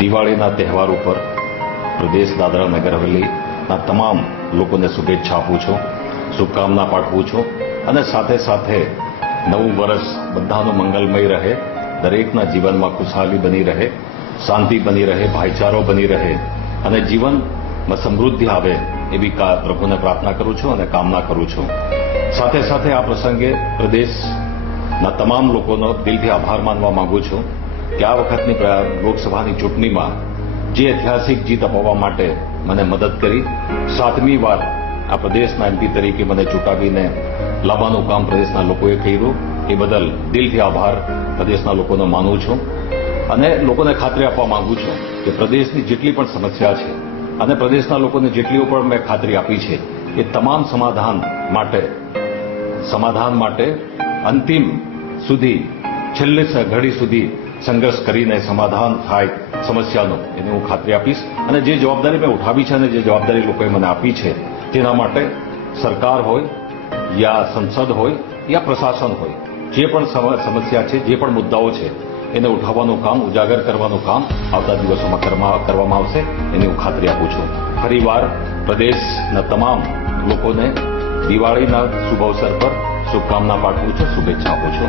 દિવાળીના તહેવાર ઉપર પ્રદેશ દાદરા નગર હવેલીના તમામ લોકોને શુભેચ્છા આપું છું, શુભકામના પાઠવું છું અને સાથે સાથે નવું વર્ષ બધાનું મંગલમય રહે, દરેકના જીવનમાં ખુશહાલી બની રહે, શાંતિ બની રહે, ભાઈચારો બની રહે અને જીવનમાં સમૃદ્ધિ આવે એવી પ્રભુને પ્રાર્થના કરું છું અને કામના કરું છું. સાથે સાથે આ પ્રસંગે પ્રદેશના તમામ લોકોનો દિલથી આભાર માનવા માંગુ છું કે આ વખતની લોકસભાની ચૂંટણીમાં જે ઐતિહાસિક જીત અપાવવા માટે મને મદદ કરી, 7મી વાર આ પ્રદેશના એમપી તરીકે મને ચૂંટાવીને લાવવાનું કામ પ્રદેશના લોકોએ કર્યું એ બદલ દિલથી આભાર પ્રદેશના લોકોનો માનું છું અને લોકોને ખાતરી આપવા માંગુ છું કે પ્રદેશની જેટલી પણ સમસ્યા છે અને પ્રદેશના લોકોને જેટલીઓ પણ મેં ખાતરી આપી છે એ તમામ સમાધાન માટે અંતિમ સુધી છેલ્લે ઘડી સુધી સંઘર્ષ કરીને સમાધાન થાય સમસ્યાનું એની હું ખાતરી આપીશ અને જે જવાબદારી મેં ઉઠાવી છે અને જે જવાબદારી લોકોએ મને આપી છે તેના માટે સરકાર હોય યા સંસદ હોય યા પ્રશાસન હોય, જે પણ સમસ્યા છે, જે પણ મુદ્દાઓ છે એને ઉઠાવવાનું કામ, ઉજાગર કરવાનું કામ આવતા દિવસોમાં કરવામાં આવશે એની હું ખાતરી આપું છું. ફરીવાર પ્રદેશના તમામ લોકોને દિવાળીના શુભ અવસર પર શુભકામના પાઠવું છું, શુભેચ્છા આપું છું.